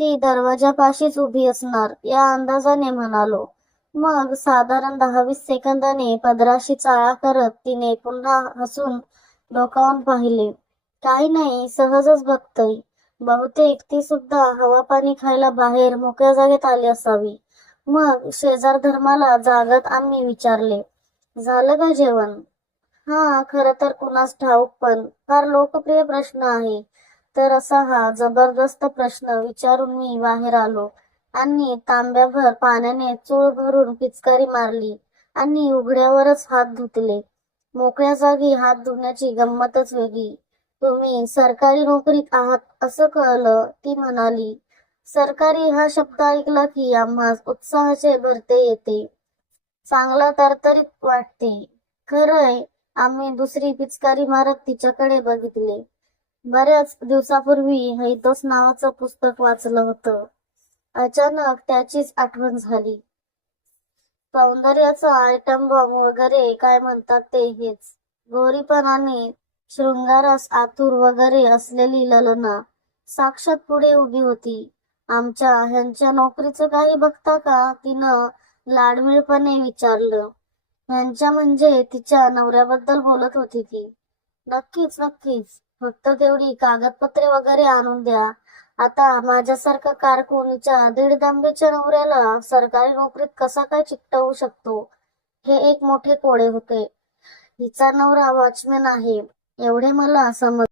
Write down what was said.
ती दरवाजापाशीच उभी असणार या अंदाजाने म्हणालो. मग साधारण 10-20 सेकंदाने पदराशी चाळा करत तिने पुन्हा हसून डोकावून पाहिले. काही नाही, सहजच बघतोय. बहुतेक ती सुद्धा हवा पाणी खायला बाहेर मोकळ्या जागेत आली असावी. मग शेजार धर्माला जागत आम्ही विचारले, झालं का जेवण? हा, खरं तर कुणास ठाऊक, पण फार लोकप्रिय प्रश्न आहे. तर असा हा जबरदस्त प्रश्न विचारून मी बाहेर आलो आणि तांब्याभर पाण्याने चूळ भरून पिचकारी मारली आणि उघड्यावरच हात धुतले. मोकळ्या जागी हात धुण्याची गंमतच वेगळी. तुम्ही सरकारी नोकरीत आहात असं कळलं, ती म्हणाली. सरकारी हा शब्द ऐकला की आम्हास उत्साहाचे भरते येते. चांगला तरतरीत वाटते. खरंय. आम्ही दुसरी पिचकारी मारत तिच्याकडे बघितले. बऱ्याच दिवसापूर्वी हैतोस नावाचं पुस्तक वाचलं होतं. अचानक त्याचीच आठवण झाली. सौंदर्याचा आयटम बॉम्ब वगैरे काय म्हणतात ते हेच. गोरीपण आणि शृंगारास आतुर वगैरे असलेली ललना साक्षात पुढे उभी होती. आमच्या ह्यांच्या नोकरीचं काही बघता का, तिनं लाडमिळपणे विचारलं. ह्यांच्या म्हणजे तिच्या नवऱ्याबद्दल बोलत होती ती. नक्कीच नक्कीच, फक्त तेवढी कागदपत्रे वगैरे आणून द्या. आता माझ्यासारखा कारकुनीच्या दीड दांबेच्या नवऱ्याला सरकारी नोकरीत कसा काय चिकटवू शकतो, हे एक मोठे कोडे होते. हिचा नवरा वॉचमॅन आहे एवढे मला समज